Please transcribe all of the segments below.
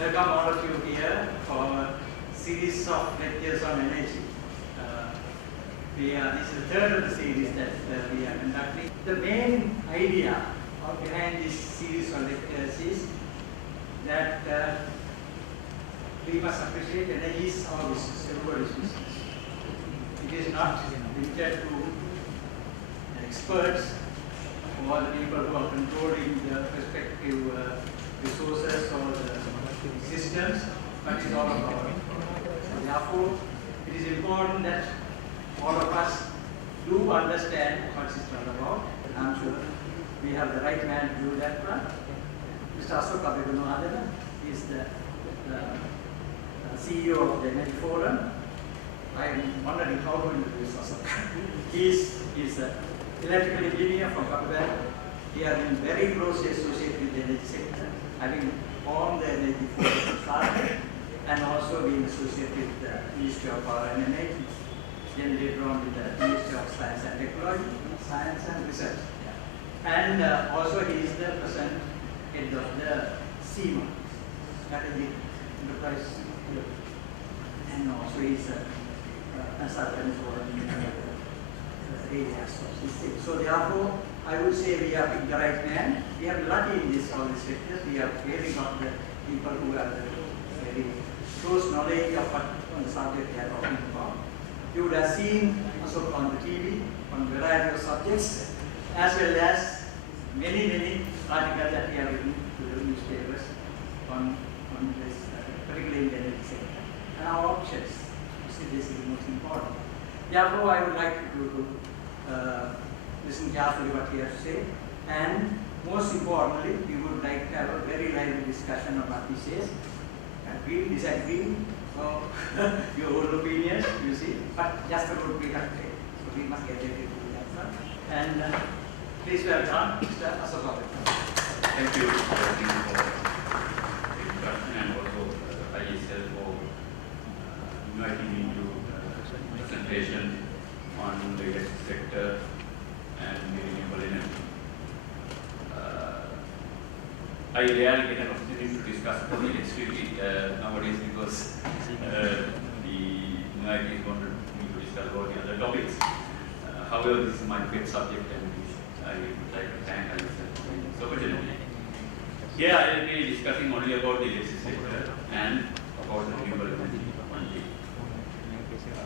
Welcome all of you here for a series of lectures on energy. This is the third of the series that we are conducting. The main idea behind this series of lectures is that we must appreciate energy is our business, everybody's business. It is not limited to experts or the people who are controlling the respective resources or the systems, but it's all of our. Therefore, it is important that all of us do understand what it's all about. I'm sure we have the right man to do that one. Mr. Ashoka Abeygunawardhane is the CEO of the Energy Forum. I'm wondering how to introduce Ashoka. He's an electrical engineer from Abeygunawardhane. He has been very closely associated with the energy sector, having formed the Energy Forum and also being associated with the Ministry of Power and Energy. Then later on with the Ministry of Science and Technology, Science and Research. And also he is the present head of the SEMA, Strategic Enterprise Group. And also he is a consultant for areas of this thing. So therefore, I would say we have picked the right man. We are lucky in all these sectors. We have really got the people who have the very close knowledge of what the subject they are talking about. You would have seen also on the TV, on a variety of subjects, as well as many articles that we have written to the newspapers on this, particularly in the energy sector. And our options, you see, this is the most important. Therefore, I would like you to listen carefully what he has to say. And most importantly, we would like to have a very lively discussion on what he says. Agree, disagree, so your own opinions, you see, but just about we have to take. So we must get ready to do that. And please welcome Mr. Ashoka. Thank you for the introduction and also IESL for inviting me to presentation on the electric sector and renewable energy. I rarely get an opportunity to discuss about electricity nowadays because the universities wanted me to discuss about the other topics. However, this is my pet subject and I would like to thank IESL for this opportunity. Here I will be discussing only about the electricity sector and about the renewable energy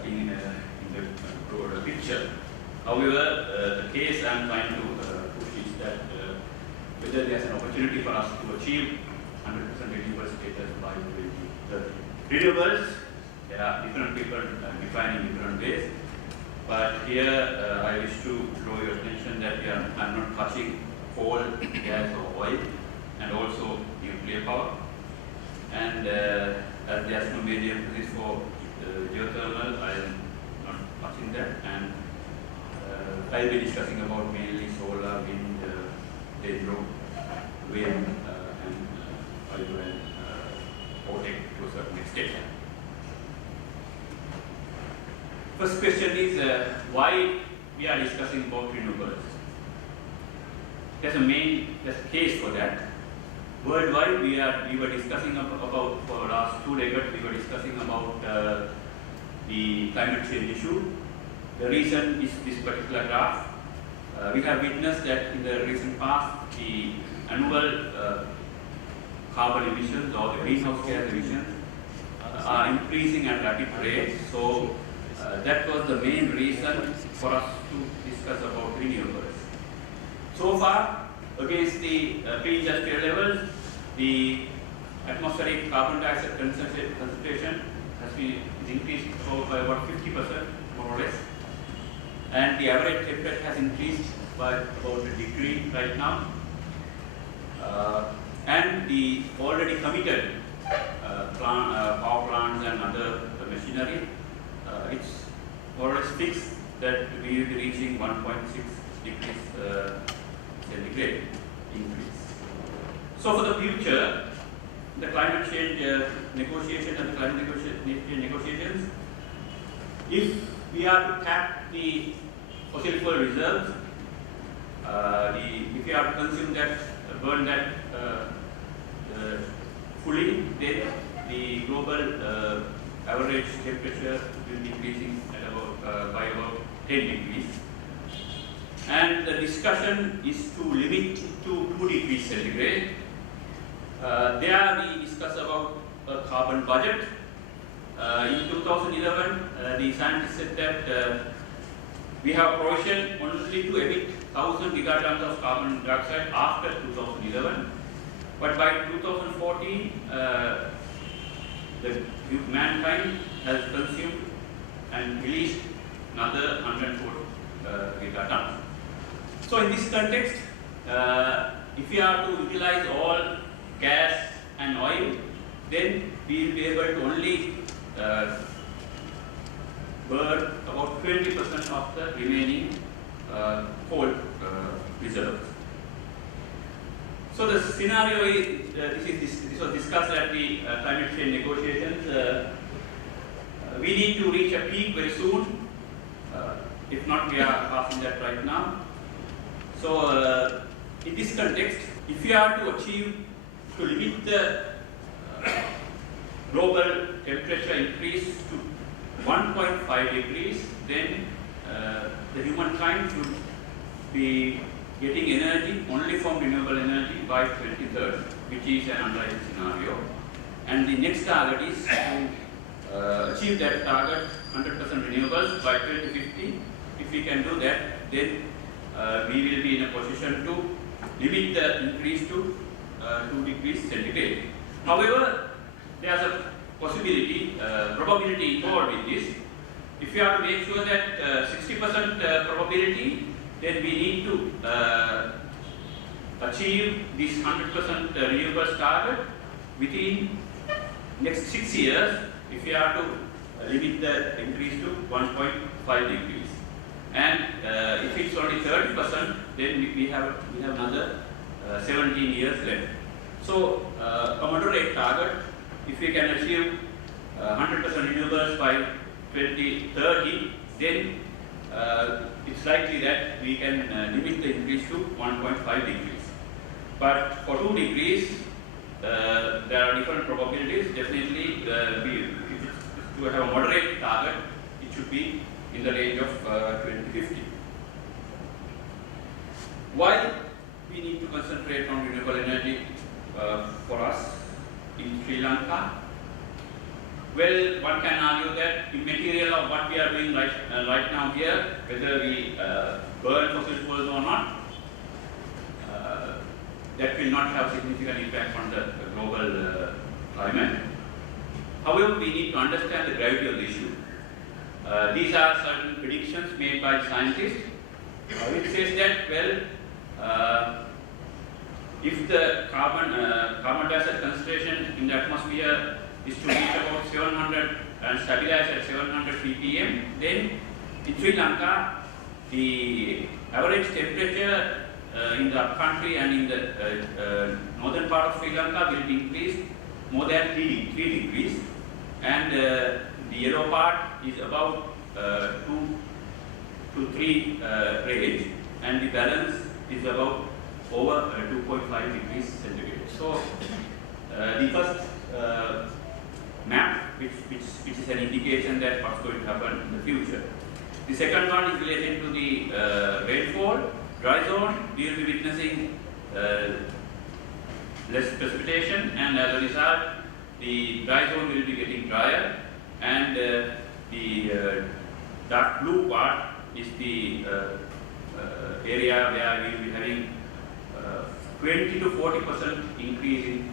in the broader picture. However, the case I am trying to push is that whether there is an opportunity for us to achieve 100% renewable status by 2030. Renewables, there are different people defining different ways, but here I wish to draw your attention that I am not touching coal, gas or oil, and also nuclear power. And as there is no major emphasis for geothermal, I am not touching that. And I will be discussing about mainly solar, wind, hydro, wind, and hydro and vortex to a certain extent. First question is why we are discussing about renewables. There's a case for that. Worldwide, we were discussing about for the last 2 decades. We were discussing about the climate change issue. The reason is this particular graph. We have witnessed that in the recent past, the annual carbon emissions or the greenhouse gas emissions are increasing at rapid rate. So that was the main reason for us to discuss about renewables. So far, against the pre-industrial levels, the atmospheric carbon dioxide concentration has been increased by about 50%, more or less. And the average temperature has increased by about a degree right now. And the already committed power plants and other machinery, it's more or less fixed that we will be reaching 1.6 degrees centigrade increase. So for the future, the climate change negotiation and the climate negotiations, if we are to tap the fossil fuel reserves, if we are to consume that, burn that fully, then the global average temperature will be increasing at by about 10 degrees. And the discussion is to limit to 2 degrees centigrade. There we discuss about a carbon budget. In 2011, the scientists said that we have provision only to emit 1,000 gigatons of carbon dioxide after 2011. But by 2014, mankind has consumed and released another 104 gigatons. So in this context, if we are to utilize all gas and oil, then we will be able to only burn about 20% of the remaining coal reserves. So the scenario is, this was discussed at the climate change negotiations. We need to reach a peak very soon. If not, we are passing that right now. So in this context, if we are to limit the global temperature increase to 1.5 degrees, then the humankind should be getting energy only from renewable energy by 2030, which is an unlikely scenario. And the next target is to achieve that target 100% renewables by 2050. If we can do that, then we will be in a position to limit the increase to 2 degrees centigrade. However, there is a possibility, probability involved in this. If we are to make sure that 60% probability, then we need to achieve this 100% renewables target within next 6 years. If we are to limit the increase to 1.5 degrees, and if it's only 30%, then we have another 17 years left. So a moderate target, if we can achieve 100% renewables by 2030, then it's likely that we can limit the increase to 1.5 degrees. But for 2 degrees, there are different probabilities. Definitely, if it's to have a moderate target, it should be in the range of 2050. Why we need to concentrate on renewable energy for us in Sri Lanka? Well, one can argue that immaterial of what we are doing right now here, whether we burn fossil fuels or not, that will not have significant impact on the global climate. However, we need to understand the gravity of the issue. These are certain predictions made by scientists. It says that, well, if the carbon dioxide concentration in the atmosphere is to reach about 700 and stabilize at 700 ppm, then in Sri Lanka, the average temperature in the upcountry and in the northern part of Sri Lanka will be increased more than 3 degrees, and the yellow part is about 2 to 3 range, and the balance is about over 2.5 degrees centigrade. So the first map, which is an indication that what's going to happen in the future. The second one is related to the rainfall. Dry zone, we will be witnessing less precipitation, and as a result, the dry zone will be getting drier, and the dark blue part is the area where we will be having 20 to 40% increase in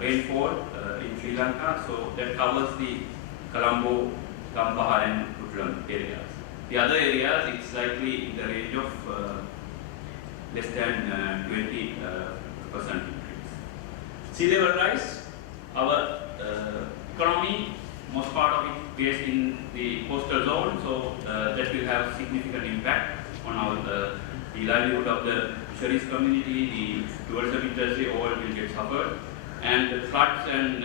rainfall in Sri Lanka. So that covers the Colombo, Gampaha and Puttalam areas. The other areas, it's likely in the range of less than 20% increase. Sea level rise, our economy, most part of it based in the coastal zone, so that will have significant impact on our the livelihood of the fisheries community. The tourism industry all will get suffered, and the floods and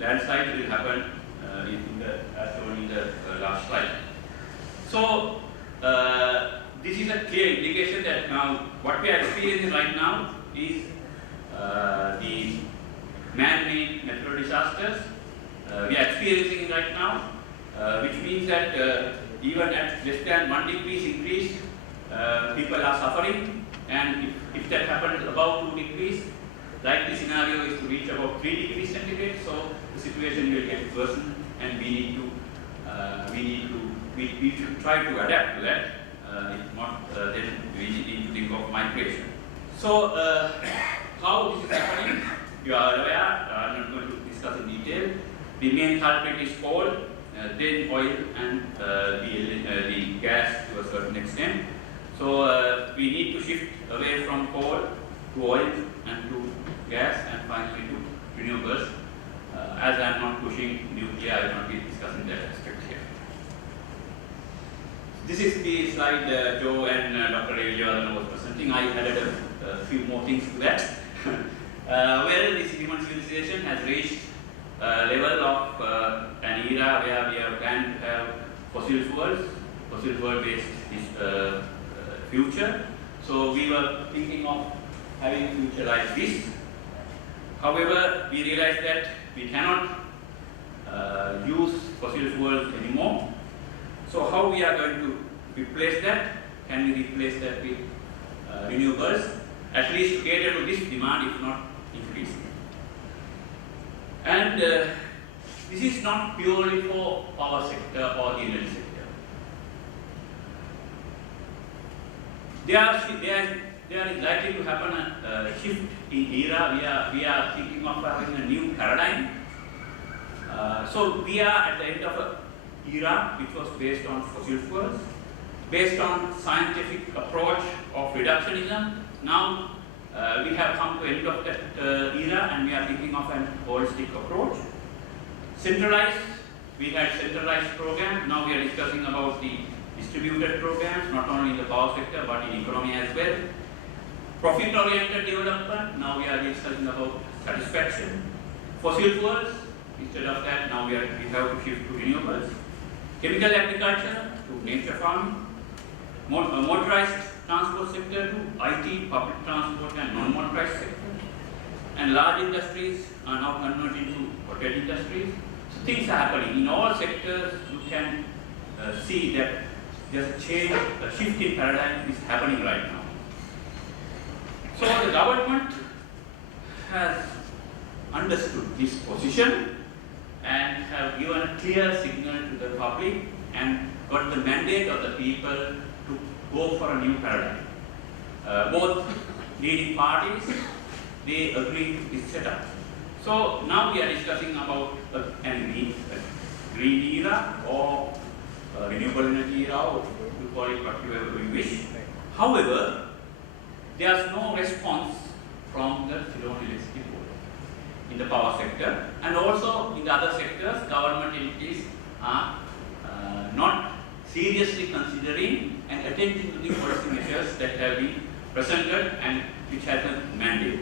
landslides will happen as shown in the last slide. So this is a clear indication that now what we are experiencing right now is the man-made structures. We are experiencing right now, which means that even at less than 1 degree increase, people are suffering, and if that happens above 2 degrees, likely scenario is to reach about 3 degrees centigrade, so the situation will get worsened, and we should try to adapt to that. If not, then we need to think of migration. So, how this is happening, you are aware, I'm not going to discuss in detail. The main culprit is coal, then oil, and the gas to a certain extent. So, we need to shift away from coal to oil and to gas, and finally to renewables. As I am not pushing nuclear, I will not be discussing that aspect here. This is the slide Joe and Dr. Abeygunawardhane was presenting. I added a few more things to that. Well, this human civilization has reached a level of an era where we are planning to have fossil fuel based future. So we were thinking of having a future like this. However, we realized that we cannot use fossil fuels anymore. So how we are going to replace that? Can we replace that with renewables? At least to cater to this demand, if not increasing. And this is not purely for power sector or the energy sector. There is likely to happen a shift in era. We are thinking of having a new paradigm. So we are at the end of an era which was based on fossil fuels, based on scientific approach of reductionism. Now we have come to the end of that era, and we are thinking of an holistic approach. Centralized, we had centralized programs. Now we are discussing about the distributed programs, not only in the power sector but in economy as well. Profit-oriented development, now we are discussing about satisfaction. Fossil fuels, instead of that, now we have to shift to renewables. Chemical agriculture to nature farming. Motorized transport sector to IT, public transport and non-motorized sector. And large industries are now converted into hotel industries. So things are happening. In all sectors, you can see that there's a change, a shift in paradigm is happening right now. So the government has understood this position and have given a clear signal to the public and got the mandate of the people to go for a new paradigm. Both leading parties, they agree to this setup. So now we are discussing about a green era or renewable energy era, or you call it whatever we wish. However, there is no response from the electricity board in the power sector, and also in the other sectors, government entities are not seriously considering and attending to the policy measures that have been presented and which has a mandate.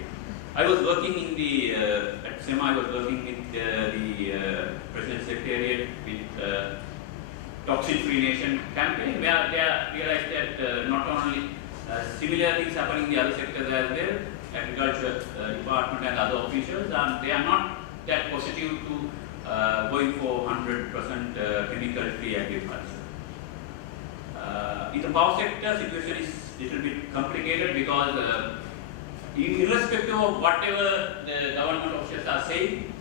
I was working in the at SEMA. I was working with the President's Secretariat with Toxin-Free Nation campaign, where they realized that not only similar things happening in the other sectors as well, agriculture department and other officials, they are not that positive to going for 100% chemical-free agriculture. In the power sector, situation is a little bit complicated because irrespective of whatever the government officials are saying,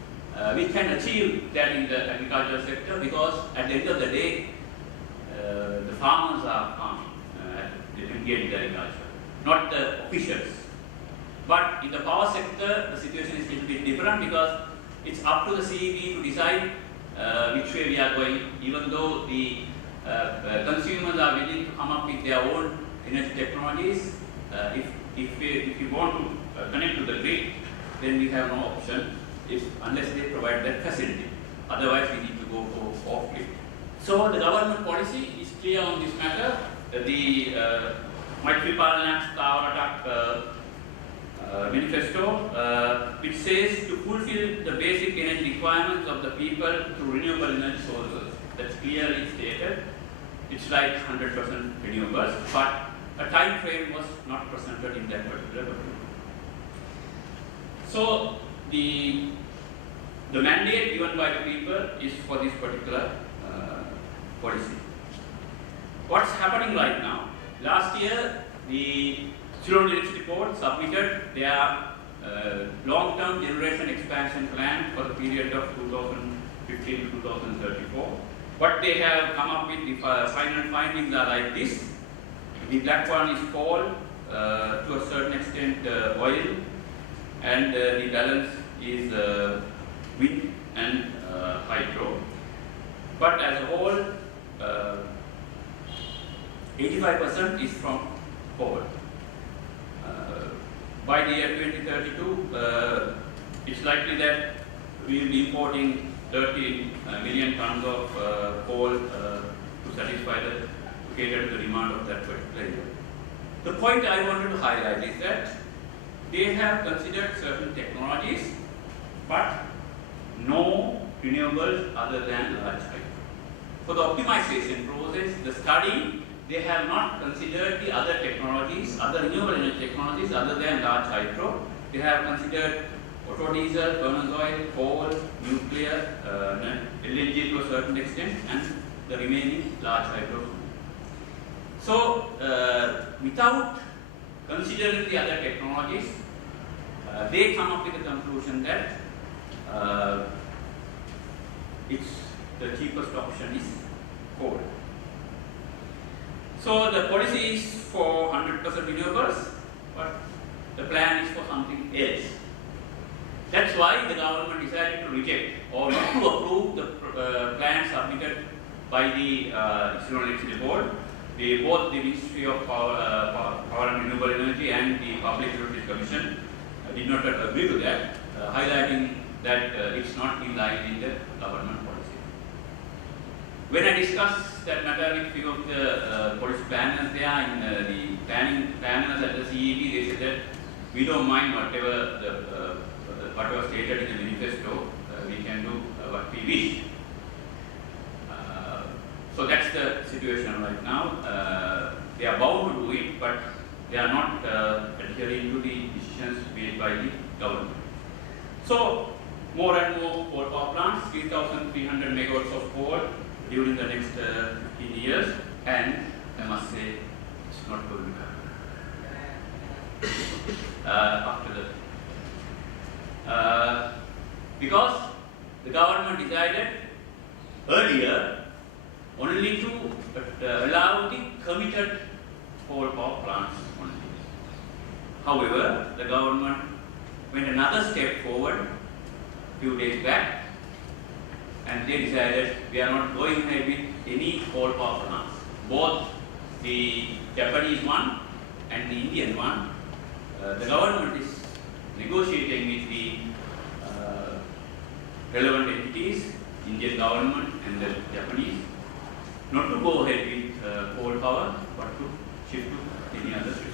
we can achieve that in the agricultural sector, because at the end of the day, the farmers are farming, engaged in agriculture, not the officials. But in the power sector, the situation is a little bit different, because it's up to the CEB to decide which way we are going, even though the consumers are willing to come up with their own energy technologies. If we want to connect to the grid, then we have no option unless they provide that facility. Otherwise, we need to go for off-grid. So the government policy is clear on this matter. The Maitripalan's Tawaratak manifesto, which says to fulfill the basic energy requirements of the people through renewable energy sources. That's clearly stated. It's like 100% renewables, but a time frame was not presented in that particular document. So the the mandate given by the people is for this particular policy. What's happening right now? Last year, the Ceylon Electricity Board submitted their long-term generation expansion plan for the period of 2015 to 2034. What they have come up with, the final findings are like this. The black one is coal, to a certain extent oil, and the balance is wind and hydro. But as a whole, 85% is from coal. By the year 2032, it's likely that we will be importing 13 million tons of coal to satisfy to cater to the demand of that particular area. The point I wanted to highlight is that they have considered certain technologies, but no renewables other than large hydro. For the optimization process, the study, they have not considered the other technologies, other renewable energy technologies other than large hydro. They have considered auto diesel, furnace oil, coal, nuclear, LNG to a certain extent, and the remaining large hydro. So, without considering the other technologies, they come up with the conclusion that the cheapest option is coal. So the policy is for 100% renewables, but the plan is for something else. That's why the government decided to reject or not to approve the plan submitted by the Ceylon Electricity Board. Both the Ministry of Power and Renewable Energy and the Public Utilities Commission did not agree to that, highlighting that it's not in line with the government policy. When I discussed that matter with few of the policy planners there in the planning planners at the CEB, they said that we don't mind whatever whatever stated in the manifesto, we can do what we wish. So that's the situation right now. They are bound to do it, but they are not adhering to the decisions made by the government. So more and more coal power plants, 3,300 megawatts of coal during the next 15 years, and I must say it's not going to happen after that. Because the government decided earlier only to allow the committed coal power plants only. However, the government went another step forward a few days back, and they decided we are not going ahead with any coal power plants. Both the Japanese one and the Indian one, the government is negotiating with the relevant entities, Indian government and the Japanese, not to go ahead with coal power, but to shift to any other resource.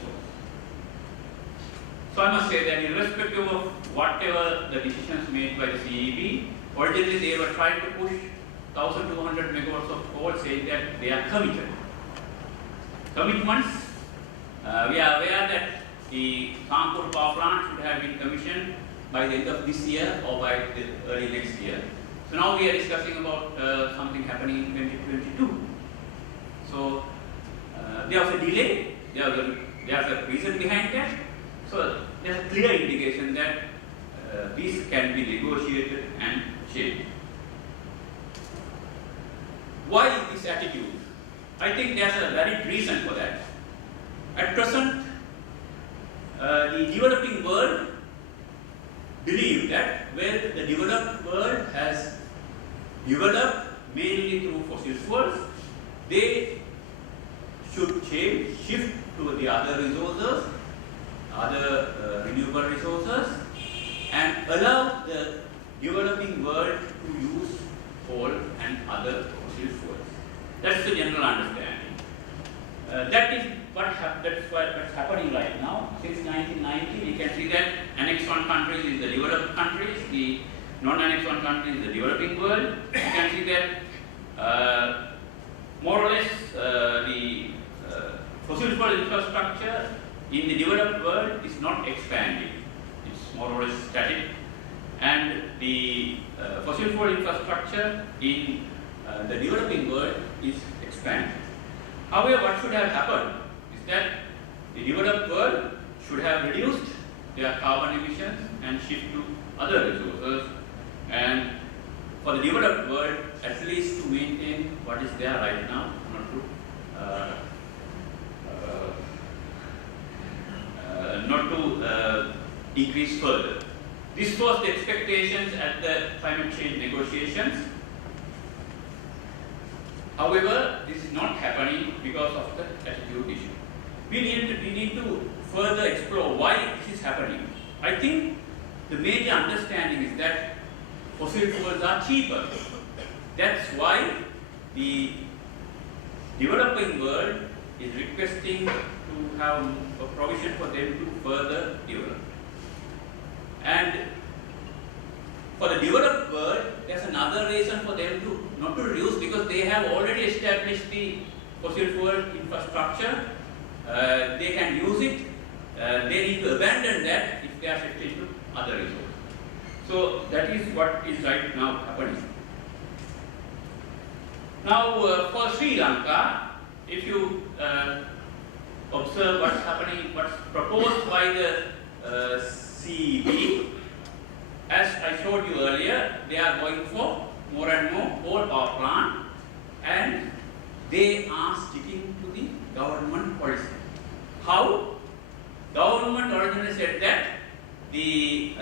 So I must say that irrespective of whatever the decisions made by the CEB, originally they were trying to push 1,200 megawatts of coal, saying that they are committed. Commitments, we are aware that the Kanpur power plant should have been commissioned by the end of this year or by the early next year. So now we are discussing about something happening in 2022. So there was a delay, there's a reason behind that. So there's a clear indication that these can be negotiated and changed. Why this attitude? I think there's a valid reason for that. At present, the developing world believe that where the developed world has developed mainly through fossil fuels, they should shift to the other resources, other renewable resources, and allow the developing world to use coal and other fossil fuels. That's the general understanding. That's what's happening right now. Since 1990, we can see that Annex 1 countries is the developed countries, the non-Annex 1 countries is the developing world. You can see that more or less the fossil fuel infrastructure in the developed world is not expanding. It's more or less static. And the fossil fuel infrastructure in the developing world is expanding. However, what should have happened is that the developed world should have reduced their carbon emissions and shift to other resources, and for the developed world at least to maintain what is there right now, not to decrease further. This was the expectations at the climate change negotiations. However, this is not happening because of the attitude issue. We need to further explore why this is happening. I think the major understanding is that fossil fuels are cheaper. That's why the developing world is requesting to have a provision for them to further develop. And for the developed world, there's another reason for them to not to reduce, because they have already established the fossil fuel infrastructure. They can use it. They need to abandon that if they are shifting to other resources. So that is what is right now happening. Now for Sri Lanka, if you observe what's happening, what's proposed by the CEB, as I showed you earlier, they are going for more and more coal power plant, and they are sticking to the government policy. How? Government originally said that the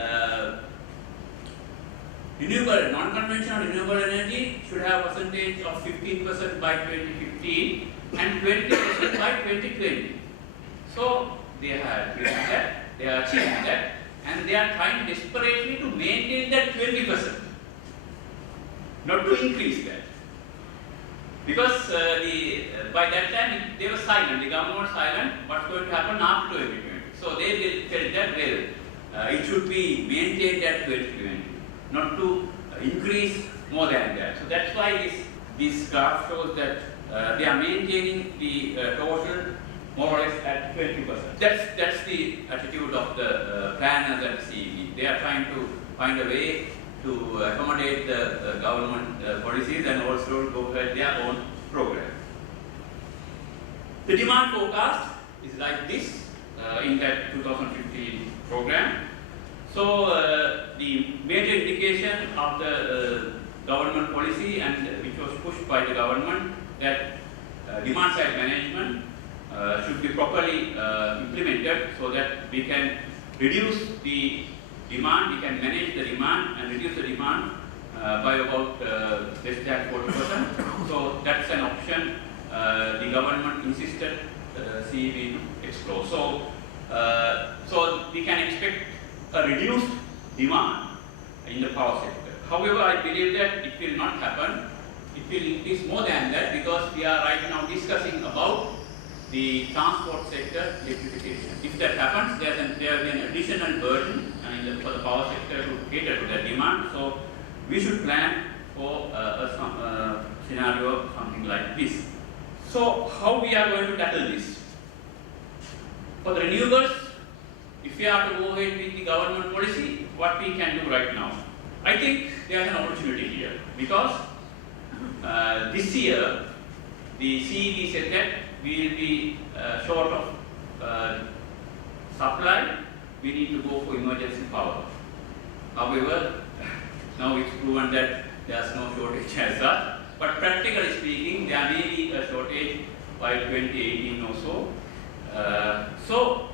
renewable, non-conventional renewable energy should have a percentage of 15% by 2015 and 20% by 2020. So they have achieved that, they are achieving that, and they are trying desperately to maintain that 20%, not to increase that. Because by that time they were silent, the government was silent, what's going to happen after 2020. So they will tell that, well, it should be maintained at 2020, not to increase more than that. So that's why this graph shows that they are maintaining the total more or less at 20%. That's the attitude of the planners at CEB. They are trying to find a way to accommodate the government policies and also go ahead their own program. The demand forecast is like this in that 2015 program. So the major indication of the government policy, and which was pushed by the government, that demand side management should be properly implemented so that we can reduce the demand, we can manage the demand and reduce the demand by about less than 40%. So that's an option the government insisted CEB to explore. So we can expect a reduced demand in the power sector. However, I believe that it will not happen. It will increase more than that, because we are right now discussing about the transport sector electrification. If that happens, there will be an additional burden for the power sector to cater to that demand. So we should plan for a scenario something like this. So how we are going to tackle this? For the renewables, if we are to go ahead with the government policy, what we can do right now? I think there is an opportunity here, because this year the CEB said that we will be short of supply, we need to go for emergency power. However, now it's proven that there is no shortage as such, but practically speaking, there may be a shortage by 2018 or so. So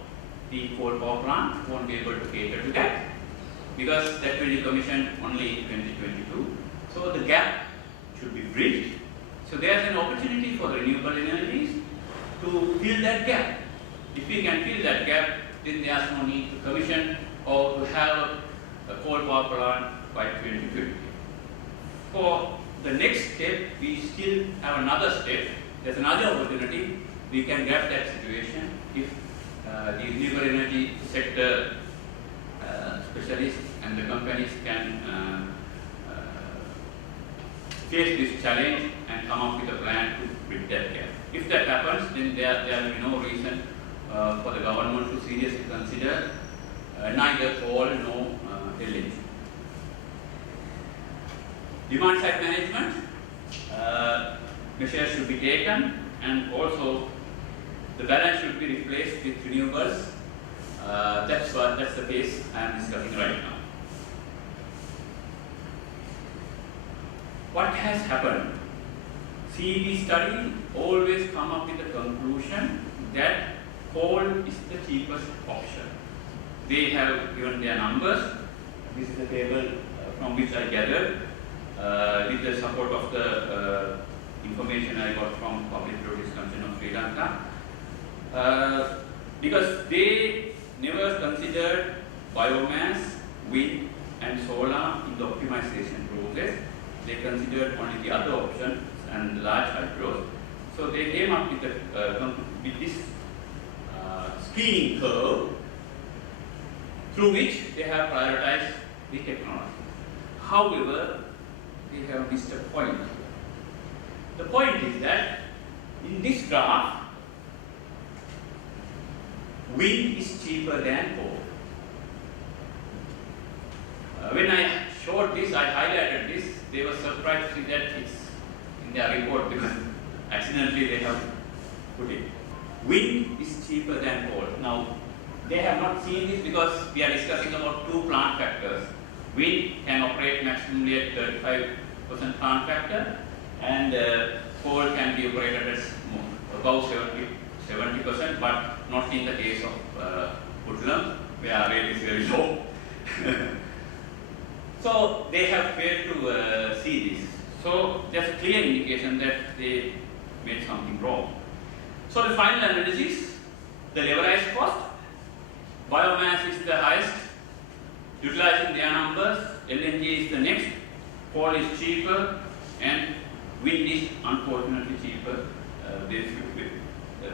the coal power plant won't be able to cater to that, because that will be commissioned only in 2022. So the gap should be bridged. So there is an opportunity for the renewable energies to fill that gap. If we can fill that gap, then there is no need to commission or to have a coal power plant by 2050. For the next step, we still have another step. There's another opportunity. We can grab that situation if the renewable energy sector specialists and the companies can face this challenge and come up with a plan to bridge that gap. If that happens, then there will be no reason for the government to seriously consider neither coal nor LNG. Demand side management measures should be taken, and also the balance should be replaced with renewables. That's the case I am discussing right now. What has happened? CEB study always come up with the conclusion that coal is the cheapest option. They have given their numbers. This is the table from which I gathered with the support of the information I got from Public Utilities Commission of Sri Lanka. Because they never considered biomass, wind and solar in the optimization process. They considered only the other options and large hydros. So they came up with this screening curve through which they have prioritized the technology. However, they have missed a point. The point is that in this graph, wind is cheaper than coal. When I showed this, I highlighted this, they were surprised to see that it's in their report because accidentally they have put it. Wind is cheaper than coal. Now, they have not seen this because we are discussing about two plant factors. Wind can operate maximally at 35% plant factor, and coal can be operated at above 70%, but not in the case of Woodland, where rate is very low. So they have failed to see this. So there's a clear indication that they made something wrong. So the final analysis, the levelized cost, biomass is the highest, utilizing their numbers, LNG is the next, coal is cheaper, and wind is unfortunately cheaper.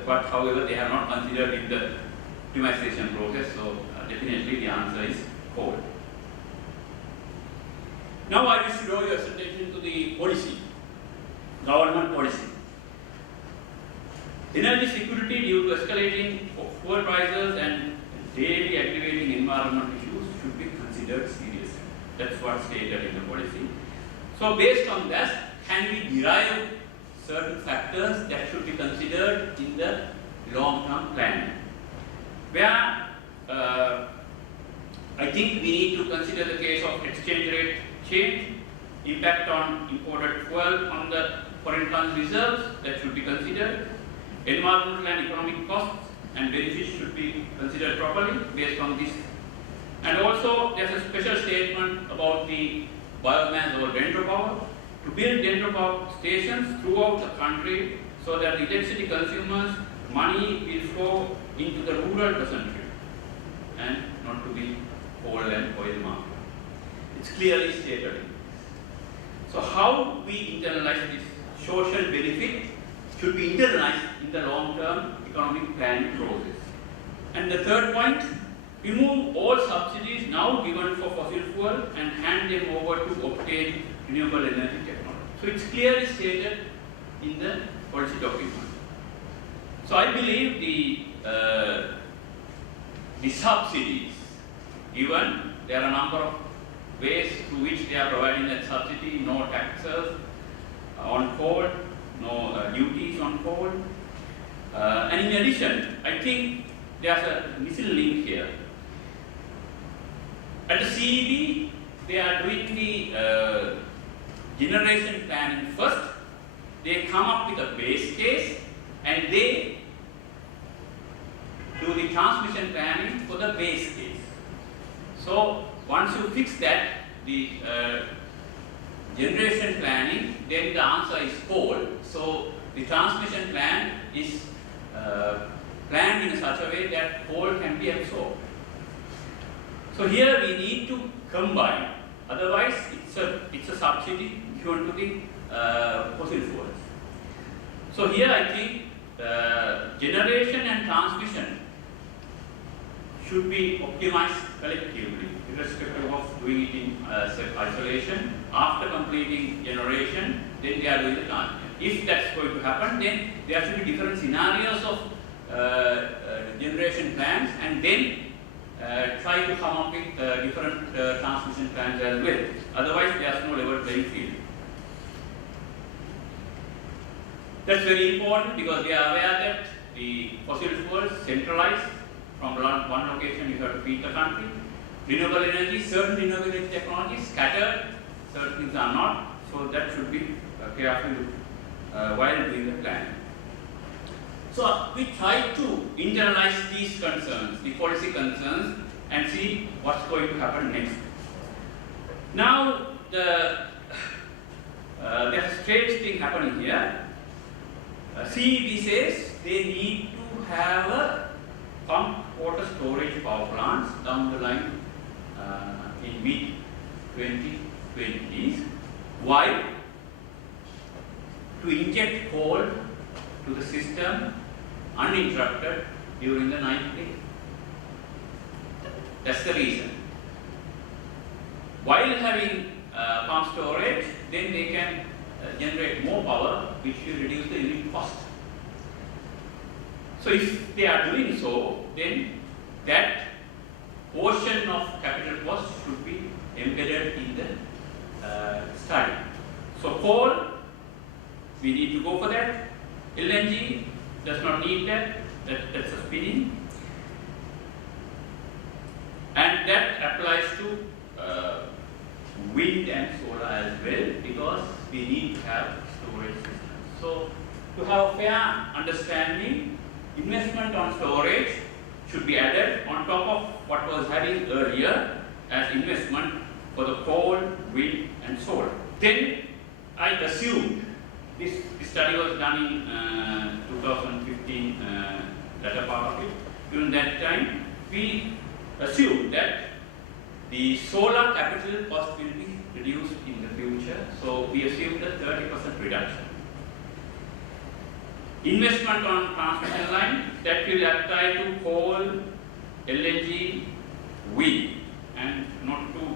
But however, they have not considered in the optimization process, so definitely the answer is coal. Now I wish to draw your attention to the policy, government policy. Energy security due to escalating fuel prices and daily aggravating environmental issues should be considered seriously. That's what's stated in the policy. So based on that, can we derive certain factors that should be considered in the long-term planning? Where I think we need to consider the case of exchange rate change, impact on imported fuel on the foreign funds reserves, that should be considered. Environmental and economic costs and benefits should be considered properly based on this. And also, there's a special statement about the biomass or dendro power. To build dendro power stations throughout the country so that the electricity consumers' money will flow into the rural peasantry and not to the coal and oil market. It's clearly stated. So how we internalize this social benefit should be internalized in the long-term economic planning process. And the third point, remove all subsidies now given for fossil fuel and hand them over to obtain renewable energy technology. So it's clearly stated in the policy document. So I believe the subsidies given, there are a number of ways through which they are providing that subsidy, no taxes on coal, no duties on coal. And in addition, I think there's a missing link here. At the CEB, they are doing the generation planning first. They come up with a base case and they do the transmission planning for the base case. So once you fix that, the generation planning, then the answer is coal. So the transmission plan is planned in such a way that coal can be absorbed. So here we need to combine. Otherwise, it's a subsidy given to the fossil fuels. So here I think generation and transmission should be optimized collectively, irrespective of doing it in isolation. After completing generation, then they are doing the transmission. If that's going to happen, then there should be different scenarios of generation plans, and then try to come up with different transmission plans as well. Otherwise, there's no level playing field. That's very important because we are aware that the fossil fuels centralized from one location you have to feed the country. Renewable energy, certain renewable energy technologies scattered, certain things are not, so that should be careful while doing the plan. So we try to internalize these concerns, the policy concerns, and see what's going to happen next. Now, there's a strange thing happening here. CEB says they need to have a pumped water storage power plants down the line in mid-2020s. Why? To inject coal to the system uninterrupted during the night day. That's the reason. While having pump storage, then they can generate more power, which will reduce the unit cost. So if they are doing so, then that portion of capital cost should be embedded in the study. So coal, we need to go for that. LNG does not need that. That's a spinning. And that applies to wind and solar as well, because we need to have storage systems. So to have a fair understanding, investment on storage should be added on top of what was having earlier as investment for the coal, wind and solar. Then I assumed, this study was done in 2015, latter part of it. During that time, we assumed that the solar capital cost will be reduced in the future. So we assumed a 30% reduction. Investment on transmission line, that will apply to coal, LNG, wind, and not to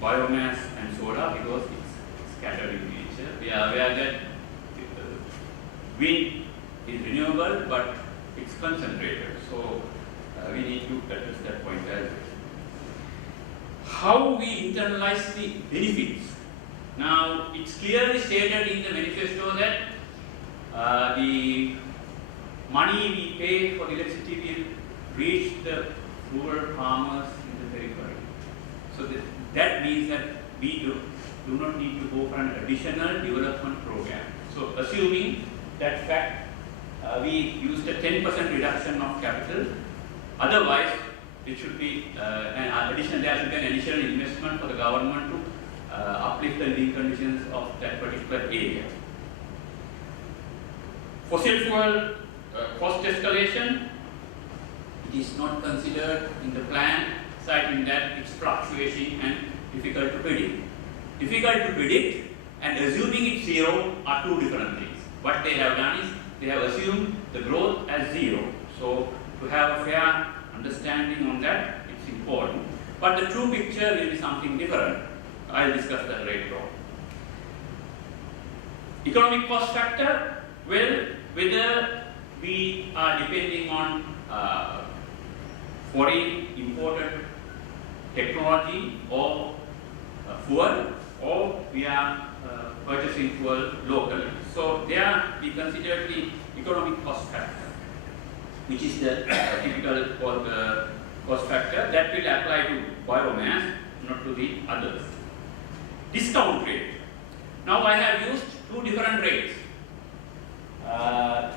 biomass and solar, because it's scattered in nature. We are aware that wind is renewable, but it's concentrated. So we need to address that point as well. How we internalize the benefits. Now, it's clearly stated in the manifesto that the money we pay for electricity will reach the rural farmers in the periphery. So that means that we do not need to go for an additional development program. So assuming that fact, we used a 10% reduction of capital. Otherwise, it should be there should be an additional investment for the government to uplift the living conditions of that particular area. Fossil fuel cost escalation, it is not considered in the plan, citing that it's fluctuating and difficult to predict. Difficult to predict and assuming it's zero are two different things. What they have done is they have assumed the growth as zero. So to have a fair understanding on that, it's important. But the true picture will be something different. I'll discuss that later on. Economic cost factor, well, whether we are depending on foreign imported technology or fuel, or we are purchasing fuel locally. So there we consider the economic cost factor, which is the typical cost factor that will apply to biomass, not to the others. Discount rate. Now I have used two different rates.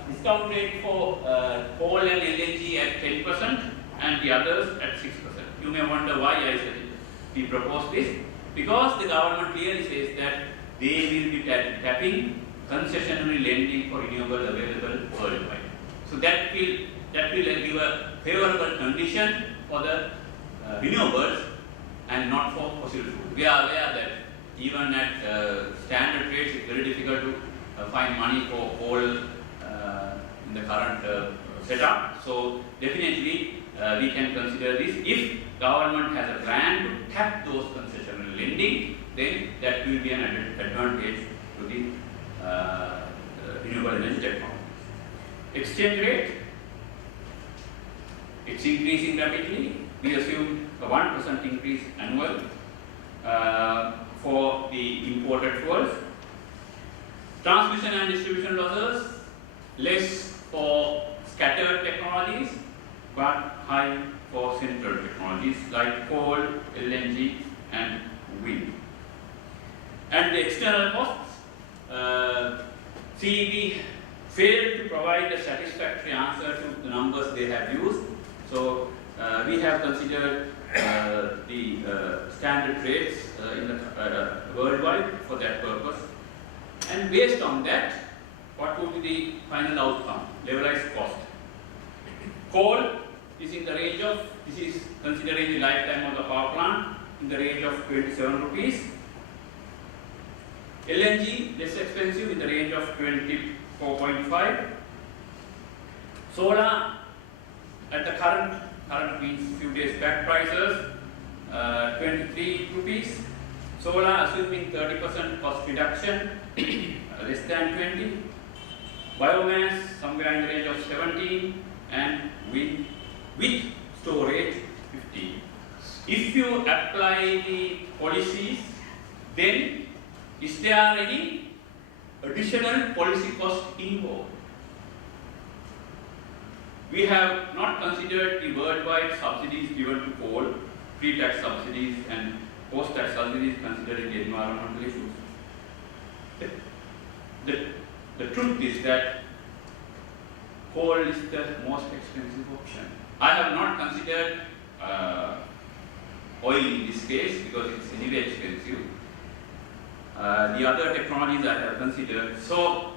Discount rate for coal and LNG at 10% and the others at 6%. You may wonder why we propose this. Because the government clearly says that they will be tapping concessionary lending for renewable available worldwide. So that will give a favorable condition for the renewables and not for fossil fuel. We are aware that even at standard rates, it's very difficult to find money for coal in the current setup. So definitely we can consider this. If government has a plan to tap those concessionary lending, then that will be an advantage to the renewable energy technology. Exchange rate, it's increasing rapidly. We assume a 1% increase annual for the imported fuels. Transmission and distribution losses less for scattered technologies, but high for central technologies like coal, LNG, and wind. And the external costs, CEB failed to provide a satisfactory answer to the numbers they have used. So we have considered the standard rates in the worldwide for that purpose. And based on that, what would be the final outcome? Levelized cost. Coal is in the range of, this is considering the lifetime of the power plant, in the range of 27 rupees. LNG, less expensive, in the range of 24.5. Solar, at the current means few days back prices, 23 rupees. Solar, assuming 30% cost reduction, less than 20. Biomass, somewhere in the range of 17, and wind with storage 15. If you apply the policies, then is there any additional policy cost involved? We have not considered the worldwide subsidies given to coal, pre-tax subsidies and post-tax subsidies considering the environmental issues. The truth is that coal is the most expensive option. I have not considered oil in this case because it's anyway expensive. The other technologies I have considered. So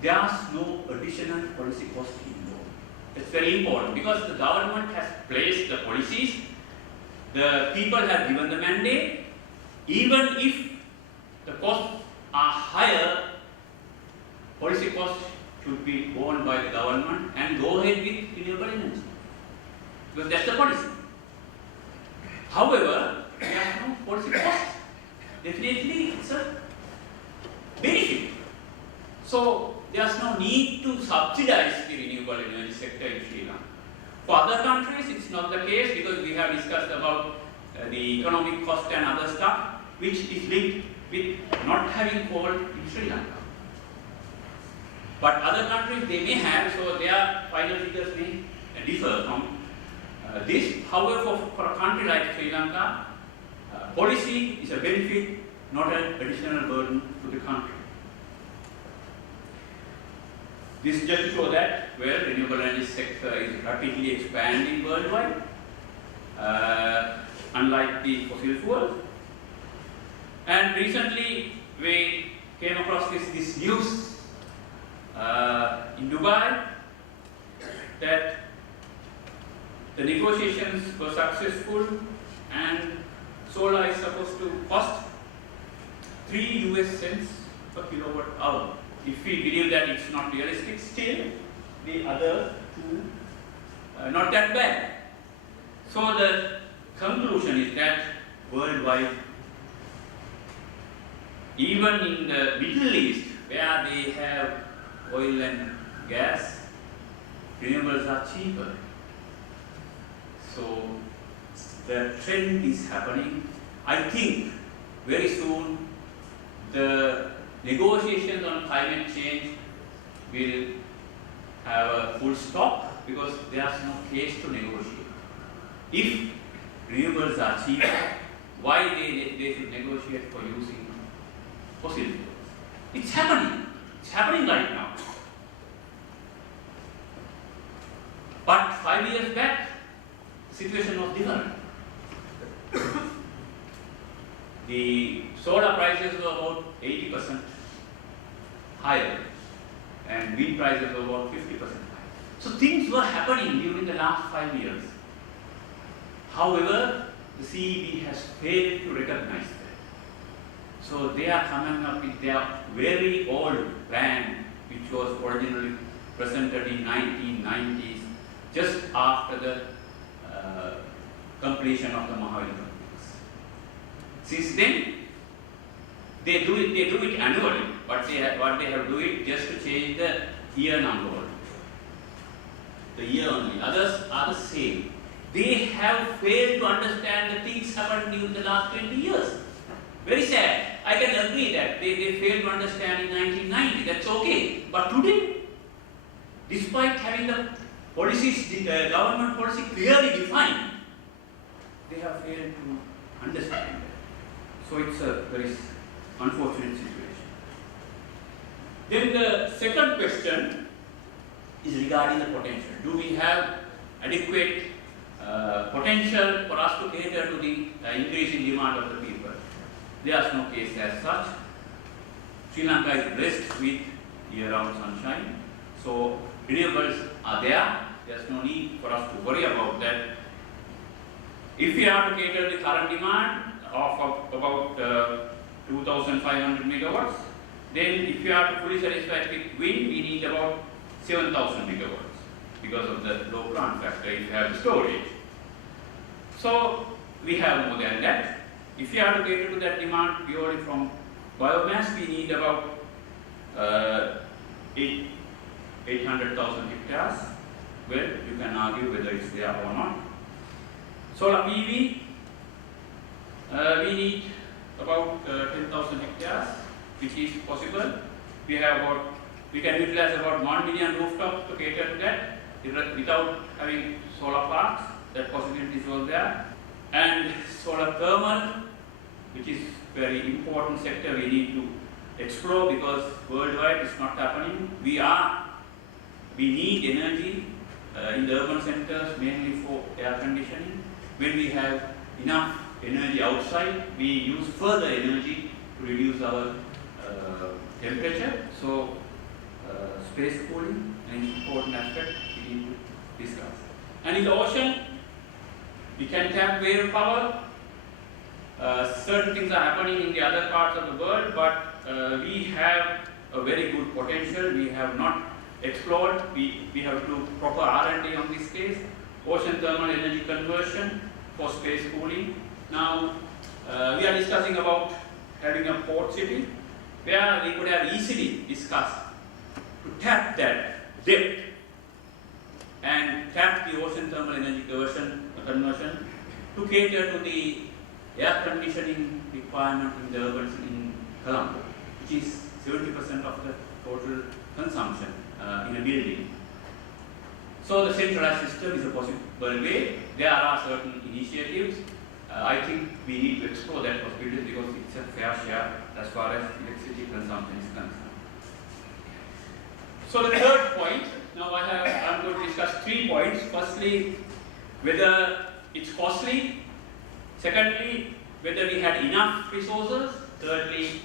there's no additional policy cost involved. It's very important because the government has placed the policies, the people have given the mandate. Even if the costs are higher, policy costs should be borne by the government and go ahead with renewable energy because that's the policy. However, there are no policy costs. Definitely, it's a benefit. So there's no need to subsidize the renewable energy sector in Sri Lanka. For other countries, it's not the case because we have discussed about the economic cost and other stuff, which is linked with not having coal in Sri Lanka. But other countries, they may have, so their final figures may differ from this. However, for a country like Sri Lanka, policy is a benefit, not an additional burden to the country. This is just to show that where renewable energy sector is rapidly expanding worldwide, unlike the fossil fuels. And recently we came across this news in Dubai that the negotiations were successful and solar is supposed to cost 3 US cents per kilowatt hour. If we believe that it's not realistic, still the other two not that bad. So the conclusion is that worldwide, even in the Middle East where they have oil and gas, renewables are cheaper. So the trend is happening. I think very soon the negotiations on climate change will have a full stop because there's no case to negotiate. If renewables are cheaper, why they should negotiate for using fossil fuels? It's happening. It's happening right now. But 5 years back, the situation was different. The solar prices were about 80% higher and wind prices were about 50% higher. So things were happening during the last 5 years. However, the CEB has failed to recognize that. So they are coming up with their very old plan, which was originally presented in 1990s, just after the completion of the Mahavir Olympics. Since then, they do it annually, but what they have do it just to change the year number. The year only. Others are the same. They have failed to understand the things happened during the last 20 years. Very sad. I can agree that they failed to understand in 1990, that's okay. But today, despite having the policies, the government policy clearly defined, they have failed to understand that. So it's a very unfortunate situation. Then the second question is regarding the potential. Do we have adequate potential for us to cater to the increasing demand of the people? There is no case as such. Sri Lanka is blessed with year-round sunshine. So renewables are there. There's no need for us to worry about that. If we are to cater the current demand of about 2,500 megawatts, then if we are to fully satisfy with wind, we need about 7,000 megawatts because of the low plant factor if you have the storage. So we have more than that. If we are to cater to that demand purely from biomass, we need about 800,000 hectares. Well, you can argue whether it's there or not. Solar PV, we need about 10,000 hectares, which is possible. We can utilize about 1 million rooftops to cater to that without having solar parks. That possibility is all there. And solar thermal, which is very important sector we need to explore because worldwide it's not happening. We need energy in the urban centers mainly for air conditioning. When we have enough energy outside, we use further energy to reduce our temperature. So space cooling, an important aspect we need to discuss. And in the ocean, we can tap wave power. Certain things are happening in the other parts of the world, but we have a very good potential. We have not explored. We have to do proper R&D on this case. Ocean thermal energy conversion for space cooling. Now, we are discussing about having a port city where we could have easily discussed to tap that depth and tap the ocean thermal energy conversion to cater to the air conditioning requirement in the urban in Colombo, which is 70% of the total consumption in a building. So the centralized system is a possible way. There are certain initiatives. I think we need to explore that possibility because it's a fair share as far as electricity consumption is concerned. So the third point, now I'm going to discuss 3 points. Firstly, whether it's costly. Secondly, whether we had enough resources. Thirdly,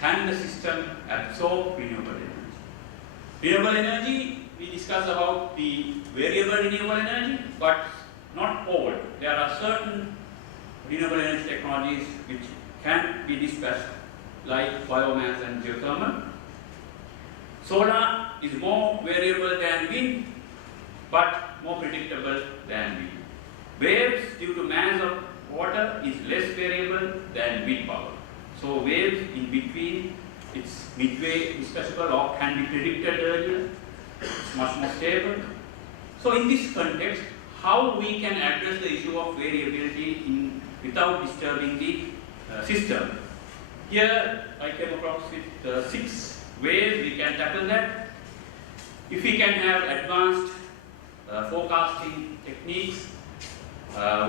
can the system absorb renewable energy? Renewable energy, we discussed about the variable renewable energy, but not all. There are certain renewable energy technologies which can be dispatched, like biomass and geothermal. Solar is more variable than wind, but more predictable than wind. Waves, due to mass of water, is less variable than wind power. So waves in between, it's midway discussable or can be predicted earlier. It's much more stable. So in this context, how we can address the issue of variability without disturbing the system? Here I came across with 6 ways we can tackle that. If we can have advanced forecasting techniques,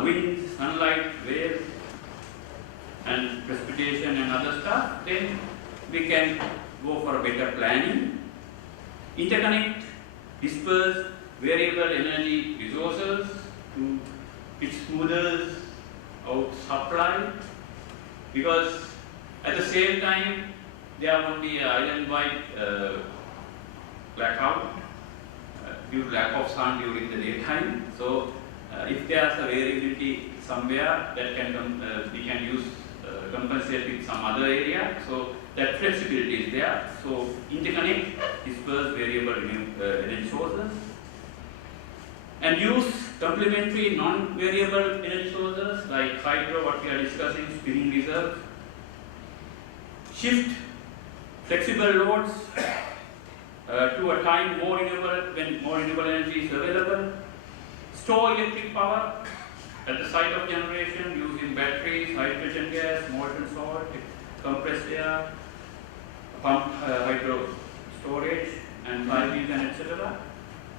wind, sunlight, waves, and precipitation and other stuff, then we can go for better planning. Interconnect, disperse variable energy resources to it smoothers out supply, because at the same time there won't be island-wide blackout due to lack of sun during the daytime. So if there's a variability somewhere, that can we can use compensate with some other area. So that flexibility is there. So interconnect, disperse variable energy sources, and use complementary non-variable energy sources like hydro, what we are discussing, spinning reserves. Shift flexible loads to a time when more renewable energy is available. Store electric power at the site of generation using batteries, hydrogen gas, compressed air, pump hydro storage, and piping and etc.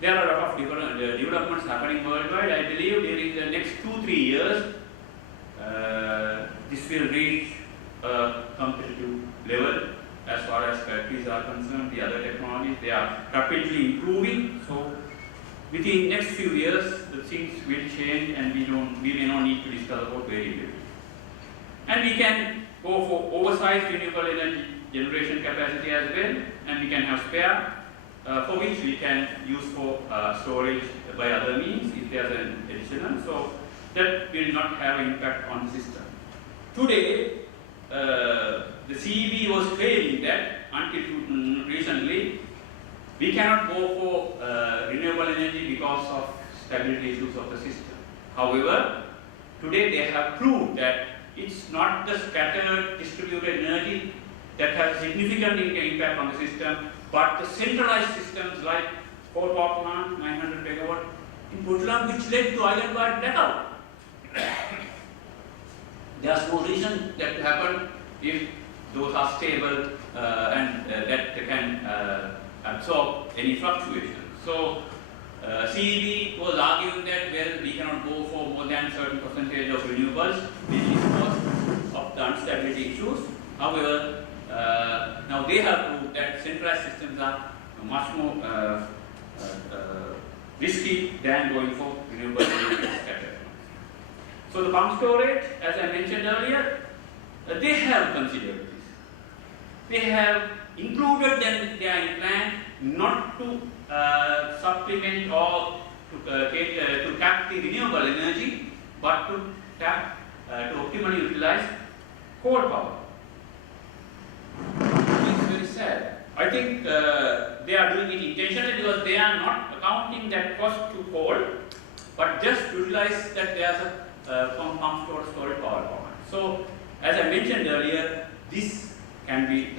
There are a lot of different developments happening worldwide. I believe during the next 2-3 years, this will reach a competitive level as far as batteries are concerned. The other technologies, they are rapidly improving. So within next few years, the things will change, and we may not need to discuss about variability. And we can go for oversized renewable energy generation capacity as well, and we can have spare, for which we can use for storage by other means if there is an additional. So that will not have an impact on the system. Today, the CEB was claiming that until recently, we cannot go for renewable energy because of stability issues of the system. However, today they have proved that it's not the scattered distributed energy that has significant impact on the system, but the centralized systems like coal power plant, 900 megawatt in Puttalam, which led to island-wide blackout. There's no reason that to happen if those are stable and that can absorb any fluctuation. So CEB was arguing that, well, we cannot go for more than certain percentage of renewables, mainly because of the instability issues. However, now they have proved that centralized systems are much more risky than going for renewable energy. So the pump storage, as I mentioned earlier, they have considered this. They have included them in their plan not to supplement or to tap the renewable energy, but to tap to optimally utilize coal power. It's very sad. I think they are doing it intentionally because they are not accounting that cost to coal, but just utilize that there's a pump storage power plant. So, as I mentioned earlier, this can be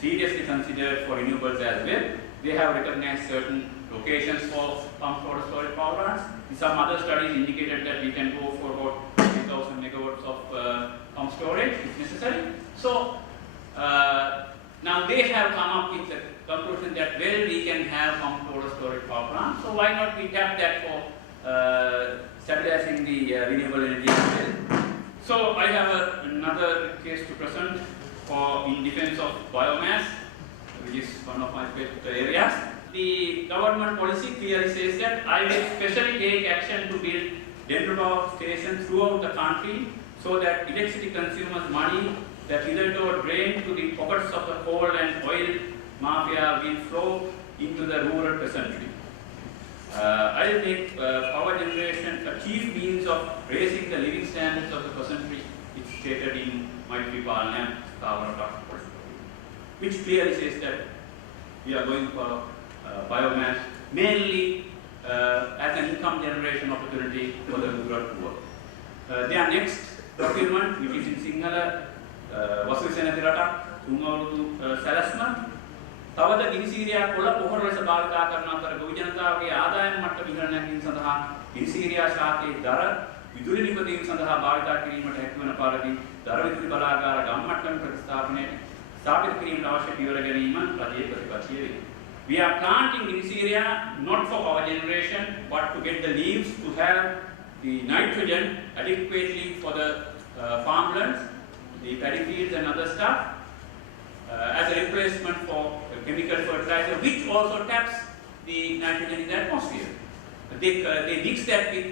seriously considered for renewables as well. They have recognized certain locations for pump storage power plants. Some other studies indicated that we can go for about 3,000 megawatts of pump storage if necessary. So, now they have come up with the conclusion that, well, we can have pump storage power plants. So, why not we tap that for stabilizing the renewable energy as well. So I have another case to present for in defense of biomass, which is one of my favorite areas. The government policy clearly says that I will specially take action to build dendro power stations throughout the country so that electricity consumers' money that hitherto drained to the pockets of the coal and oil mafia will flow into the rural peasantry. I will make power generation a chief means of raising the living standards of the peasantry. It's stated in Maitri Palana, which clearly says that we are going for biomass mainly as an income generation opportunity for the rural poor. Their next document, which is in Sinhala, Vasuvisena Tirata, Tungalu Salasma, තවද ගිනිසීරියා කොළ පොහොර ලෙස භාවිතා කරන අතර ගොවි ජනතාවගේ ආදායම් මට්ටම ඉහළ නැගීම සඳහා ගිනිසීරියා ශාකයේ දර විදුලි නිපදවීම සඳහා භාවිතා කිරීමට හැකිවන පරිදි දර විදුලි බලාගාර ගම් මට්ටම ප්‍රතිස්ථාපනය ස්ථාපිත කිරීමට අවශ්‍ය පියවර ගැනීම රජයේ ප්‍රතිපත්තිය වේ. We are planting glyceria not for power generation but to get the leaves to have the nitrogen adequately for the farmlands, the paddy fields and other stuff as a replacement for chemical fertilizer, which also taps the nitrogen in the atmosphere. They mix that with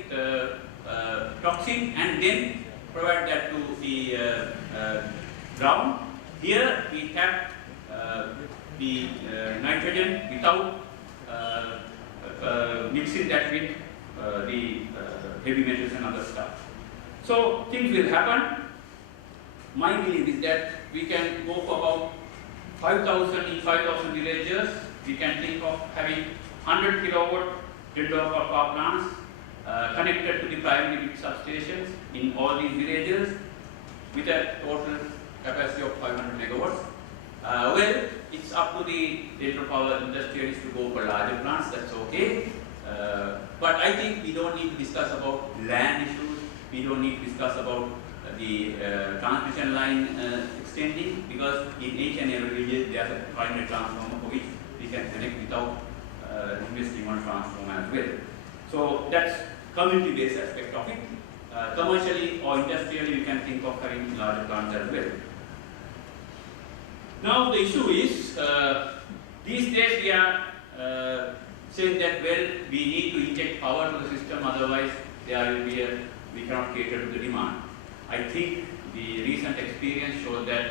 toxin and then provide that to the ground. Here we tap the nitrogen without mixing that with the heavy metals and other stuff. So things will happen. My belief is that we can go for about 5,000 in 5,000 villages. We can think of having 100 kilowatt dendro power plants connected to the primary grid substations in all these villages with a total capacity of 500 megawatts. Well, it's up to the dendro power industrialists to go for larger plants, that's okay. But I think we don't need to discuss about land issues. we don't need to discuss about the transmission line extending, because in each and every village there is a primary transformer for which we can connect without investing on transformer as well. So that's community-based aspect of it. Commercially or industrially, we can think of having larger plants as well. Now the issue is, these days we are saying that, well, we need to inject power to the system, otherwise there will be we cannot cater to the demand. I think the recent experience showed that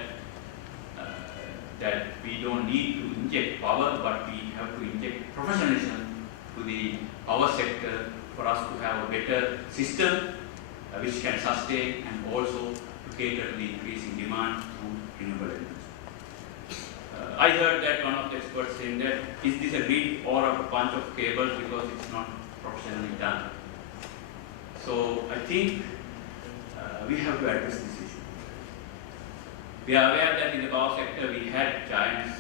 that we don't need to inject power, but we have to inject professionalism to the power sector for us to have a better system which can sustain and also to cater to the increasing demand through renewable energy. I heard that one of the experts saying that, is this a grid or a bunch of cables, because it's not professionally done. So I think we have to address this issue. We are aware that in the power sector we had giants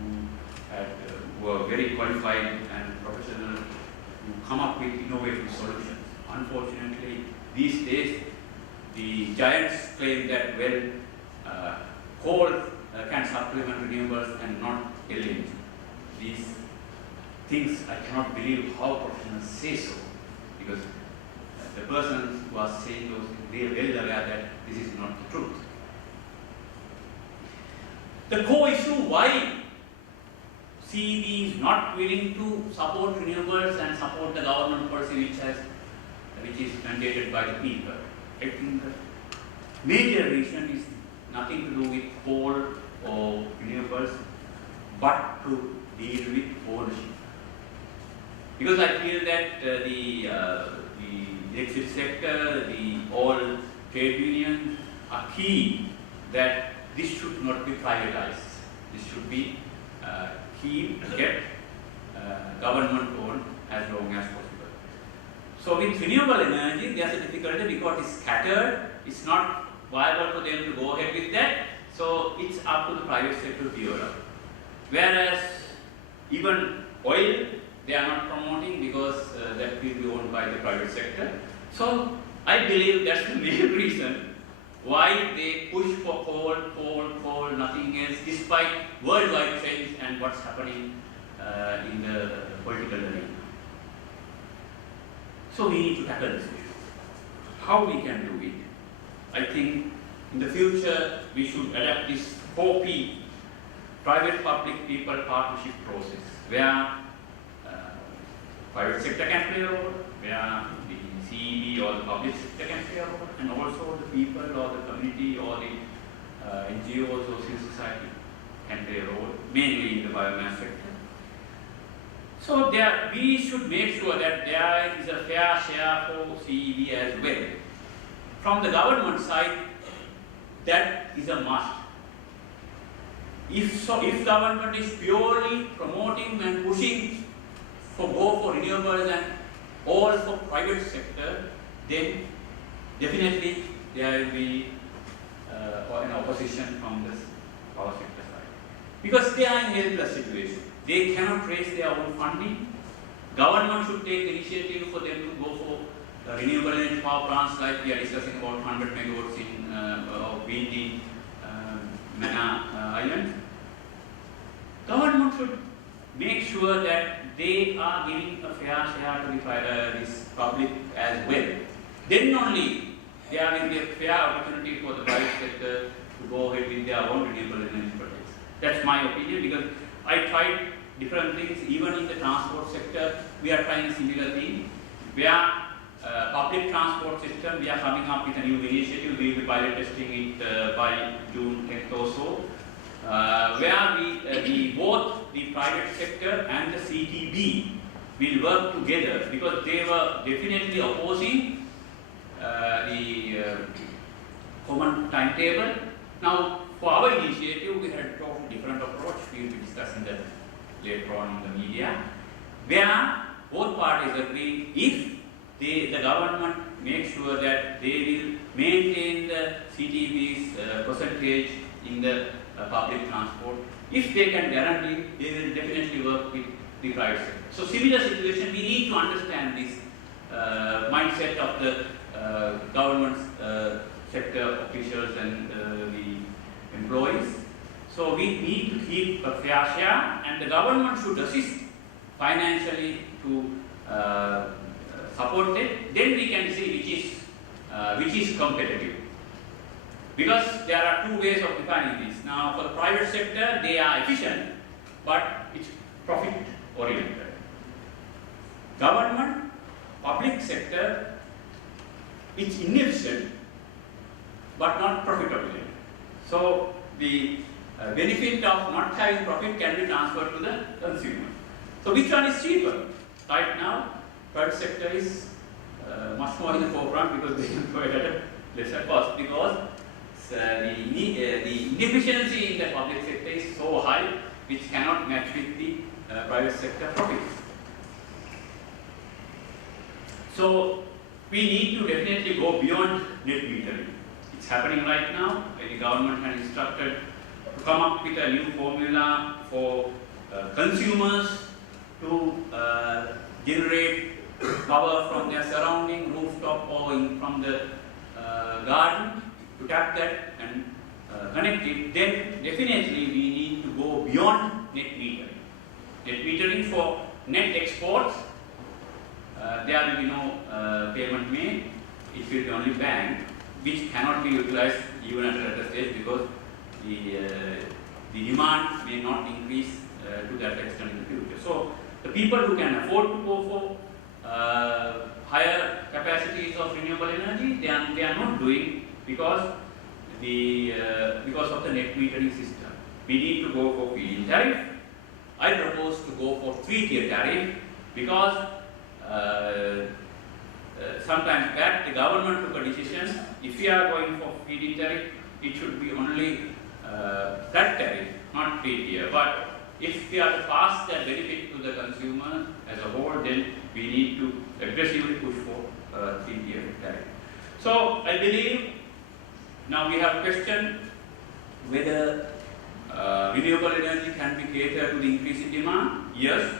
who were very qualified and professional, who come up with innovative solutions. Unfortunately, these days the giants claim that, well, coal can supplement renewables and not LNG. These things, I cannot believe how professionals say so, because the persons who are saying those things, they are well aware that this is not the truth. The core issue why CEB is not willing to support renewables and support the government policy which is mandated by the people, I think the major reason is nothing to do with coal or renewables, but to deal with ownership. Because I feel that the electricity sector, all trade unions are key that this should not be privatized. This should be kept government owned as long as possible. So with renewable energy, there is a difficulty because it's scattered. It's not viable for them to go ahead with that. So it's up to the private sector to develop. Whereas even oil, they are not promoting because that will be owned by the private sector. So I believe that's the main reason why they push for coal, nothing else, despite worldwide trends and what's happening in the political arena. So we need to tackle this issue. How we can do it? I think in the future we should adapt this 4P, private, public, people partnership process, where private sector can play a role, where the CEB or the public sector can play a role, and also the people or the community or the NGOs or civil society can play a role, mainly in the biomass sector. So we should make sure that there is a fair share for CEB as well. From the government side, that is a must. If government is purely promoting and pushing for renewables and all for private sector, then definitely there will be an opposition from the power sector side. Because they are in a helpless situation. They cannot raise their own funding. Government should take the initiative for them to go for renewable energy power plants, like we are discussing about 100 megawatts in wind in Manna Island. Government should make sure that they are giving a fair share to this public as well. Then only there will be a fair opportunity for the private sector to go ahead with their own renewable energy projects. That's my opinion, because I tried different things. Even in the transport sector, we are trying a similar thing, where public transport system, we are coming up with a new initiative. We will be pilot testing it by June 10th or so, where we both the private sector and the CTB will work together, because they were definitely opposing the common timetable. Now, for our initiative, we had a totally different approach. We will be discussing that later on in the media, where both parties agree if the government makes sure that they will maintain the CTB's percentage in the public transport. If they can guarantee, they will definitely work with the private sector. So similar situation, we need to understand this mindset of the government sector officials and the employees. So we need to keep a fair share, and the government should assist financially to support it. Then we can see which is competitive. Because there are two ways of defining this. Now, for the private sector, they are efficient, but it's profit oriented. Government, public sector, it's inefficient, but not profit oriented. So the benefit of not having profit can be transferred to the consumer. So which one is cheaper? Right now, private sector is much more in the forefront because they can provide at a lesser cost, because the inefficiency in the public sector is so high which cannot match with the private sector profits. So we need to definitely go beyond net metering. It's happening right now. The government has instructed to come up with a new formula for consumers to generate power from their surrounding rooftop or from the garden, to tap that and connect it. Then definitely we need to go beyond net metering. Net metering for net exports, there will be no payment made. It will be only bank, which cannot be utilized even at a later stage because the demand may not increase to that extent in the future. So the people who can afford to go for higher capacities of renewable energy, they are not doing because of the net metering system. We need to go for feed-in tariff. I propose to go for 3-tier tariff because sometimes back the government took a decision. If we are going for feed-in tariff, it should be only flat tariff, not 3-tier. But if we are to pass that benefit to the consumer as a whole, then we need to aggressively push for 3-tier tariff. So I believe now we have questioned whether renewable energy can be catered to the increase in demand. Yes,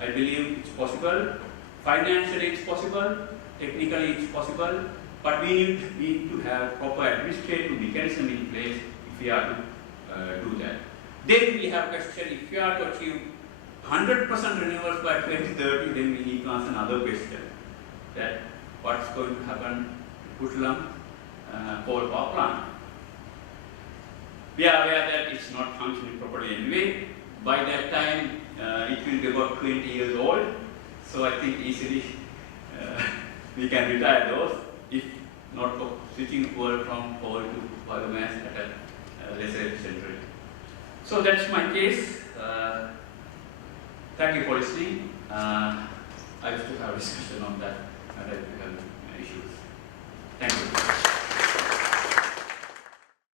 I believe it's possible. Financially it's possible, technically it's possible, but we need to have proper administrative mechanism in place if we are to do that. Then we have question, if we are to achieve 100% renewables by 2030, then we need to answer another question, that what's going to happen to Puttalam coal power plant. We are aware that it's not functioning properly anyway. By that time, it will be about 20 years old. So I think easily we can retire those if not for switching fuel from coal to biomass at a lesser efficient rate. So that's my case. Thank you for listening. I wish to have a discussion on that and issues. Thank you.